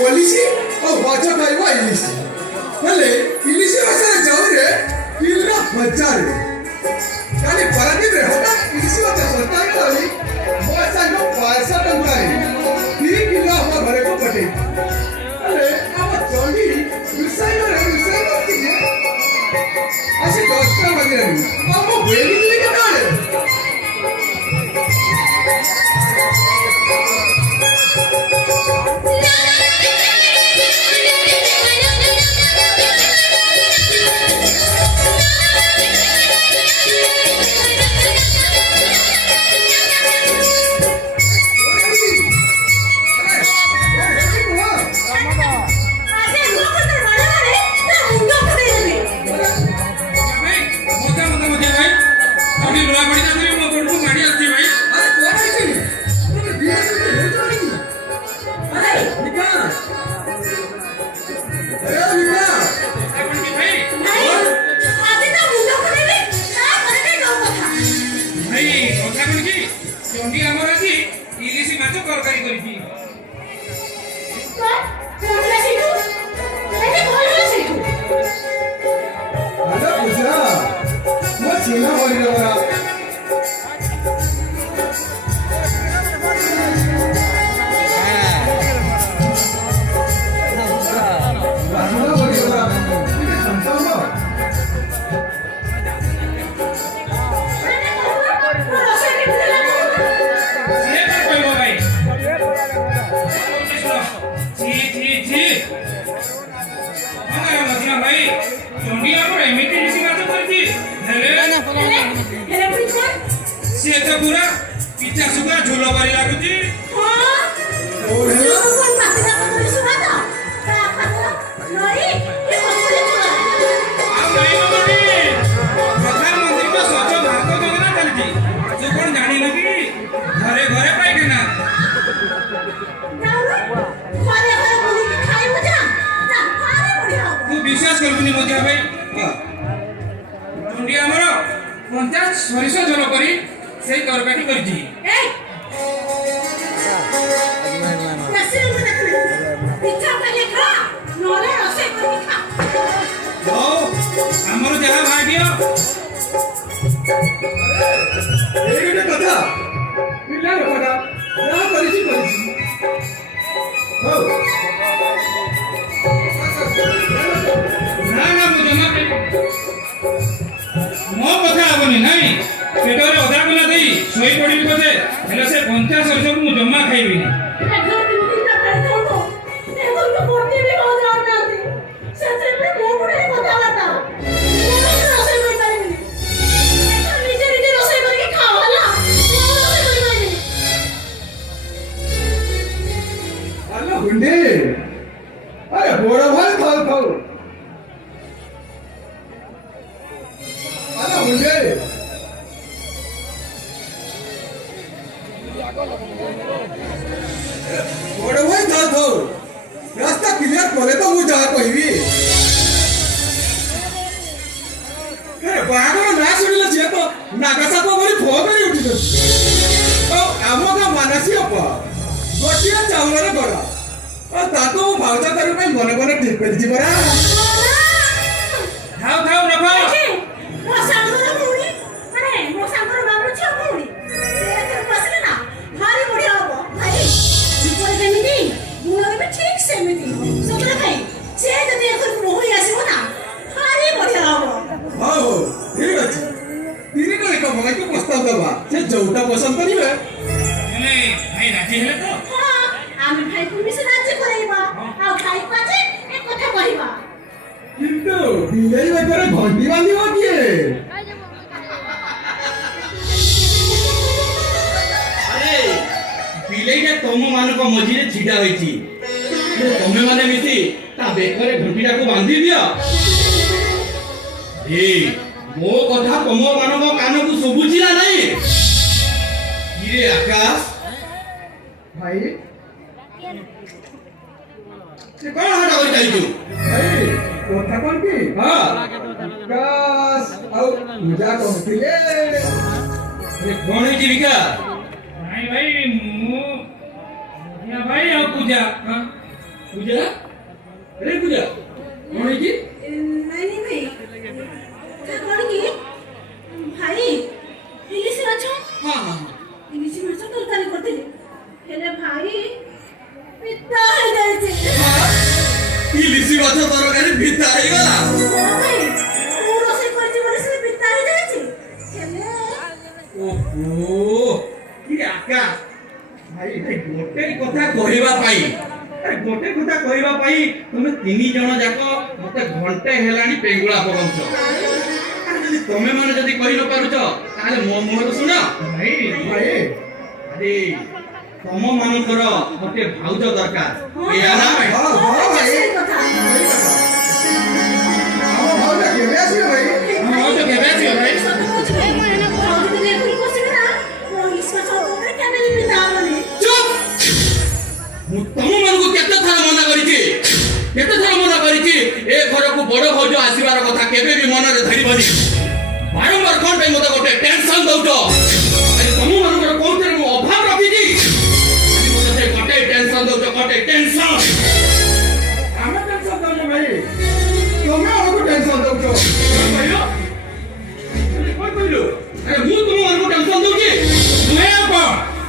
ପୋଲିସି ଆଉ ବାଜ ଖାଇବ ଇଲିସି ହେଲେ ଇଲିସି ମାସରେ ଯାଉରେ କିଲୋ ହଜାରେ କାଲି ପାରାଦୀପରେ ହଠାତ୍ ଇଲିସି ମାଛ ଶସ୍ତା ହେଇଗଲା ମୋ ସାଙ୍ଗ 500 ଟଙ୍କାରେ 2 କିଲୋ ଆମ ଘରକୁ ପଠେଇ ହେଲେ ଆମ ଚଣ୍ଡୀ ରୋଷେଇ କରୁଛି ଯେ ଆସି 10ଟା ବାଜିଲାଣି ଆମ ବେଲି ଯିବି କେତେବେଳେ पूजा अरे पूजा कौन है जी नहीं नहीं कौन की भाई इलिसी माछ हाँ हाँ इलिसी माछ तरकारी करते हेले भाई पिता है जायचे इलिसी माछ तरकारी पिता ହେଇଗଲା भाई तू रोसे करती बोले से पिता है जायचे हेले ओहो कि आका भाई भाई गोटे କଥା କହିବା ପାଇଁ गोटे कथा कहवा पाई तुम तीन जन जाक मते घंटे हेलानी पेंगुला पकाउछ जदि तमे माने जदि कहि न पारुछ ताले मो मुहर सुन भाई भाई अरे तम मानकर मते भाउज दरकार ए आला भाई हां हां भाई हम भाउज केबे आसी भाई हम भाउज केबे आसी भाई तम मन को केते थर मना करिछि ए घर को बड़ भौज आसीबार कथा केबे भी मन रे धरिबनी बारंबार कोन पे मते गोटे टेंशन दउतो अरे तम मन को कोथरे मो अभाव रखिछि अरे मते से गोटे टेंशन दउतो गोटे टेंशन हम टेंशन दउतो भाई तमे हमको टेंशन दउतो भाईयो अरे कोन कहिलो अरे मु तुम मन को टेंशन दउछि तुमे को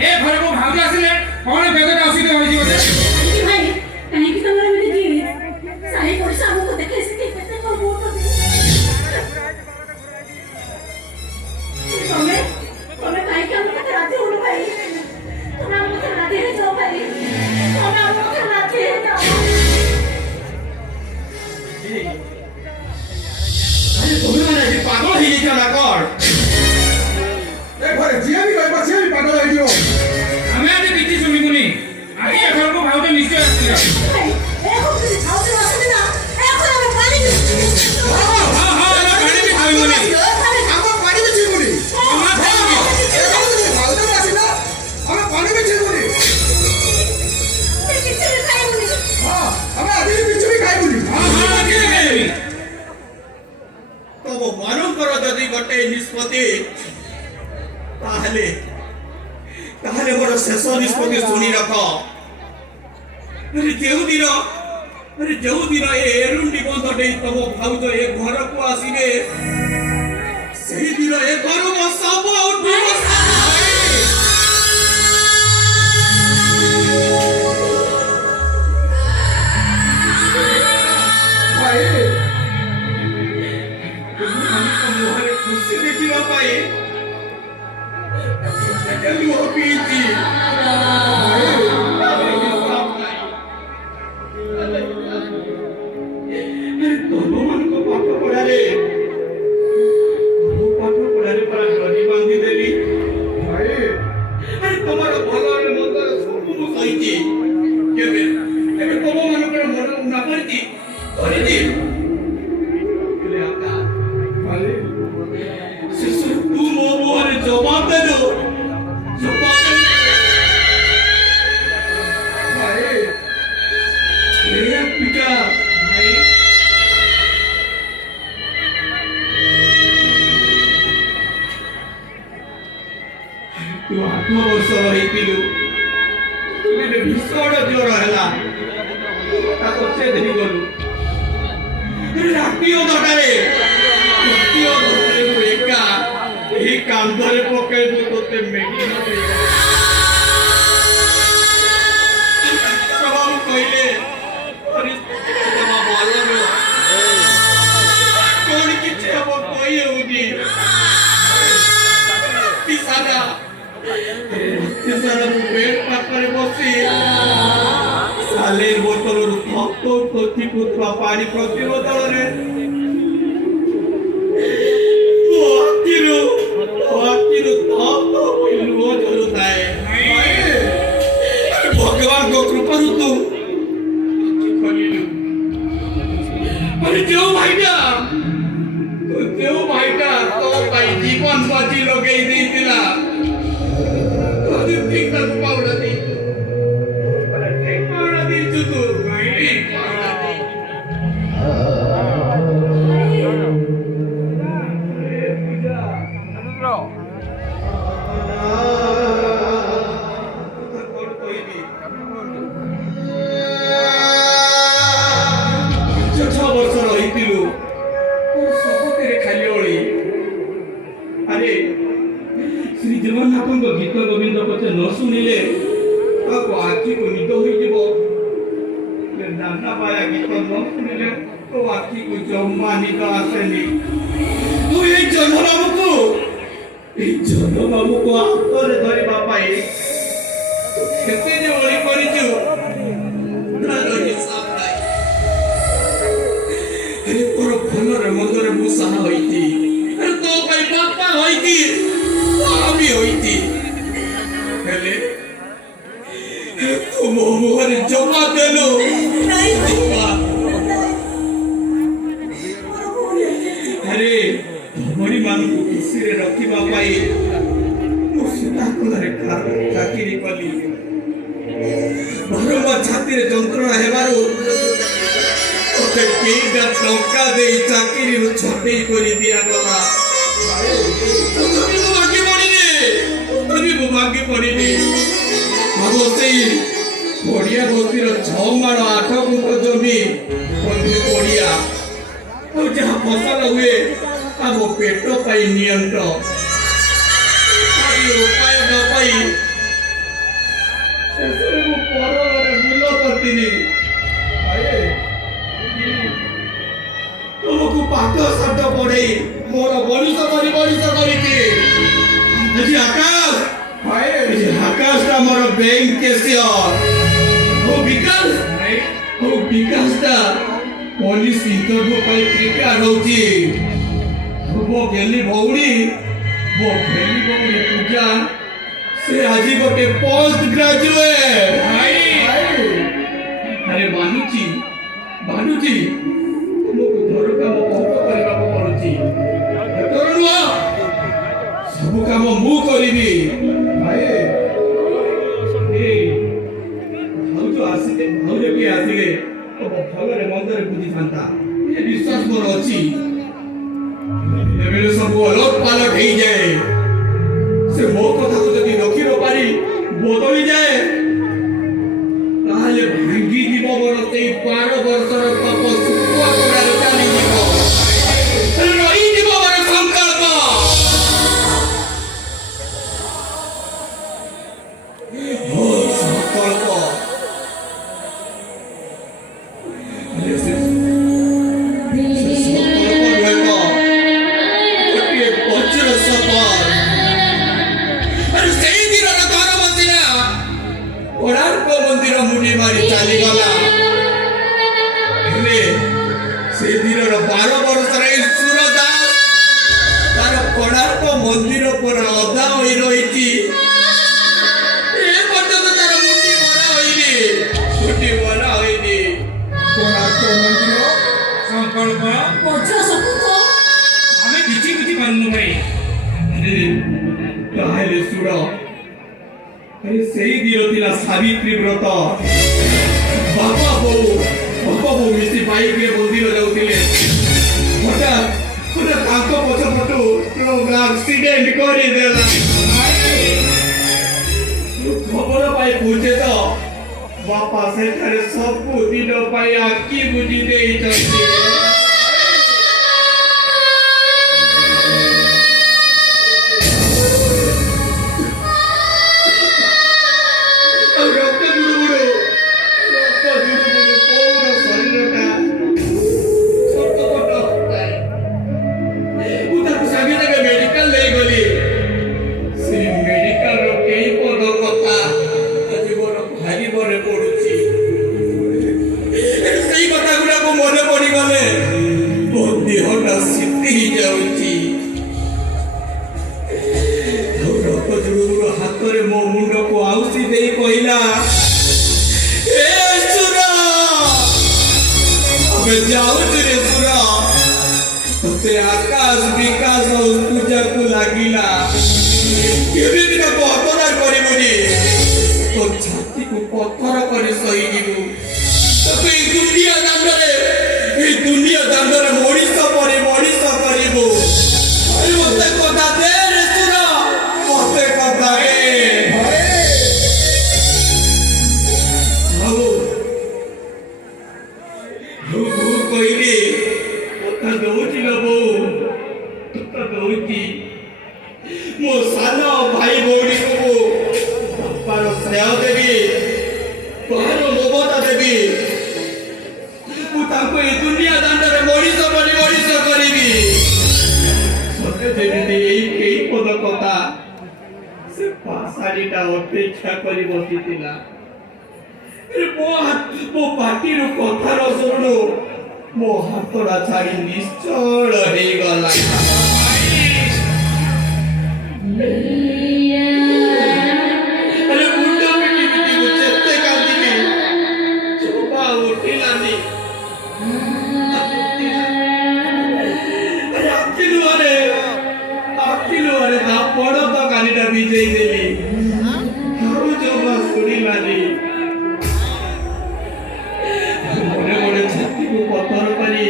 ए घर को भाउज आसीले कोन बेगरे आसीले होई जिवते भाई कहीं की तुम्हारे में जी साही पड़ोसा हमको देखे इसके कहते को वो तो तुम्हें भाई क्या हमको राजी हो भाई तुम्हें हमको राजी है जाओ भाई तुम्हें हमको राजी है जाओ अरे तुम्हें माने जी पागल ही नहीं ना कर ए घरे जिया भी रहबा जिया भी पागल होई दियो हमें आज किछि सुनी गुनी आगे घर को भाउज निश्चय आसीला भाई ए को किसी छाव से आसे ना ए को हम पानी हां हां पानी भी खाई गुनी हम पानी में चिमुनी हम खाएंगे ए हम भाउज आसीला हम पानी में चिमुनी किसी भी खाई मुनी हां हम आदि बिच भी खाई मुनी हां हां के खाई तो वो मानो करो जदी गटे निष्पत्ति ताहले मोर शेष निष्पत्ति सुनी रख अरे जेउ दिन ए एरुंडी बंध दे तब भाउज ए घर को आसीबे सही दिन ए घर को सब उठबो भाई हम मुहरे खुशी देखिबा पाए जल्दी हो पीजी तोलो मन को पाठ पढ़ारे पर गड़ी बांधी देली भाई अरे तुम्हारा भगवान मंदिर सब मु सहिची केबे एबे तोलो मन को मन ना करती करती ले आका भाई शिशु तू मो मोरे जवाब दे दो भाई मेरा पिता भाई तू आत्मवर्ष रही पिलु तुम्हें भीषण ज्वर है ताको से धरी गलु राती दटारे मु एका एही कांधरे पके तोते मेडी प्रभाव कहले परिस्थिति जमा भलो न कोन किछ अब कोई होगी किसाना बेड पाखरे बसी सालेर बोतल थपी पुतवा पानी प्रति बोतल रे भगवान को कृपा तू अरे देव भाईटा तो भाई जीवन बाजी लगे देइतिला ठीक ठाक पाउला दी अरे ठीक पाउला दी तू भाई पाउला दी पूजा गीत गोविंद पचे न शुणिले आखि को निद हो नाना पाया गीत न शुणिले तो आखि को जमा निद आसेनी तू ये जनबाबू को हाथरे धरवा पाई केते जे ओली करिछु अरे तोर फलरे मंदरे मु साहा होइती अरे तो भाई बापा होइती आमी होइती हेले तू मो मुहरे जमा देलो अरे तमरी मान को खुशी रे रखिबा पाई मु सीता कोलरे चाकरी कली बारंबार छाती रे जंत्रणा हेबारो ओते केइटा टंका दे चाकरी रो छटेई करी दिया गला तभी मु भाग्य पड़िनी बाबू सेई पड़िया बस्तीर 6 माण 8 गुंठ जमी बंधु पड़िया और जहाँ फसल हुए अब पेट पाई नियंत्र उपाय न पाई बुल करती तुमको पाठ शब्द पढ़े मोर बरिष कर आकाश टा मोर बैंक कैशियर वो विकास टा पुलिस इंटरव्यू पाई प्रिपेयर होची वो गेली भौणी पूजा से आज गोटे पोस्ट ग्रेजुएट अरे बानुची तुमको घर काम बहुत करबा पड़ुची तोर नुआ सब काम मु करिबी भाई ए हम जो आसिले तो भलरे मंदरे बुझी थांता ये विश्वास मोर अछि एबे सब अलग पालट हो जाए से मो कथा को जदि रखि न पारी बदली जाए ताले भांगी जीव मोर से 12 वर्षर पाप सुकुआ करारे चाली जीव रही जीव मोर संकल्प हो संकल्प मंदिर मुंडी मारी चली गला से दिन 12 वर्ष सूरदास तार कोणार्क मंदिर पर अधा हो रही तार मुंडी मरा होनी कोणार्क मंदिर संकल्प आमे किछि पारनु भाई ताहले सुर अरे सही दिन थिला सावित्री व्रत बाबा बो मिसी बाइक रे मंदिर जाउतिले हठात ताको पछपटु ट्रक एक्सीडेंट करि देला खबर पाई पूछे तो बापा सेठारे सब दिन पाई आखि बुझी देई छथि हाथरे मो मुंड को आउसी दे कहला जाऊ रे सुरा ते आकाश विकास पूजा को लागिला केबे दिन पत्थर करिबुनी तो छाती को पत्थर करे सही जीवु तो ए दुनिया दांडरे मणिष करिबु अरे मते कथा दे रे सुरा मते कथा दे कहली कथा दौची ना बो कथा दौची मो सानो भाई भौणी को टा अपेक्षा करी बसितिला मो पार्टी रो कथार शरण मो हातड़ा छाड़ी निश्चल हे गला अरे मुंडा पिटी पिटी को चेते कांदिली चोपा उठिलानी अरे आखिलु अरे ता पड़ तो कानीटा विजय देली हाउ चोपा सुनिलानी मने मने छाती को पत्थर करी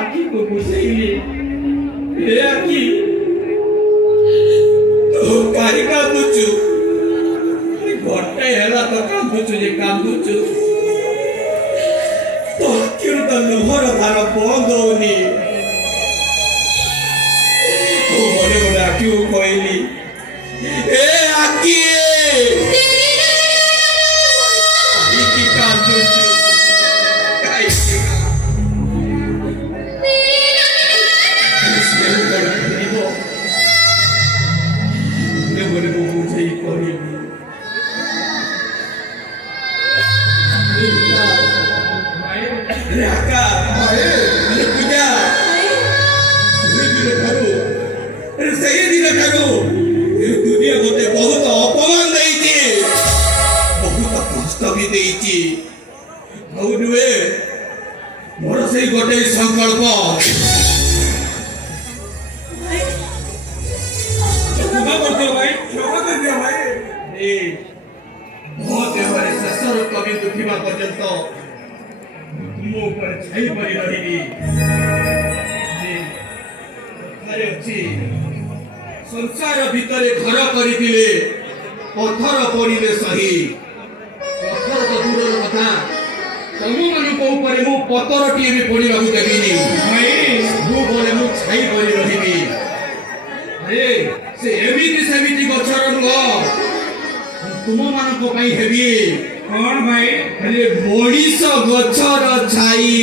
आखी को घुसेइली हे आखी तो काई कांदुचु घटे हेला तो कांदुचु जे कांदुचु तो आखिर तो लुहर धार बंद होनी तो मने मने आखी को कहली ए आखी की कांदुचु काई मोर से गोटे संकल्प क्षमा कर दियो भाई, क्षमा कर दियो भाई। मो देहरे शेषर कवि दुखिबा पर्यंत मो पर छाई पड़ी रहिली अरे अछि संसार भितरे घर करितिले पत्थर पड़िले सही पत्थर तो दूर कथा तमु मानको ऊपर मु पत्थर टी भी पड़ी रहु देबिनी भाई मु बोले मु छाई पड़ी रहिबी अरे से एमिति सेमिति गछर नुह तुम मानको पई हेबी कौन भाई? अरे मणिष गछर छाई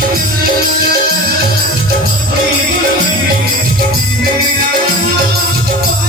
Thank you.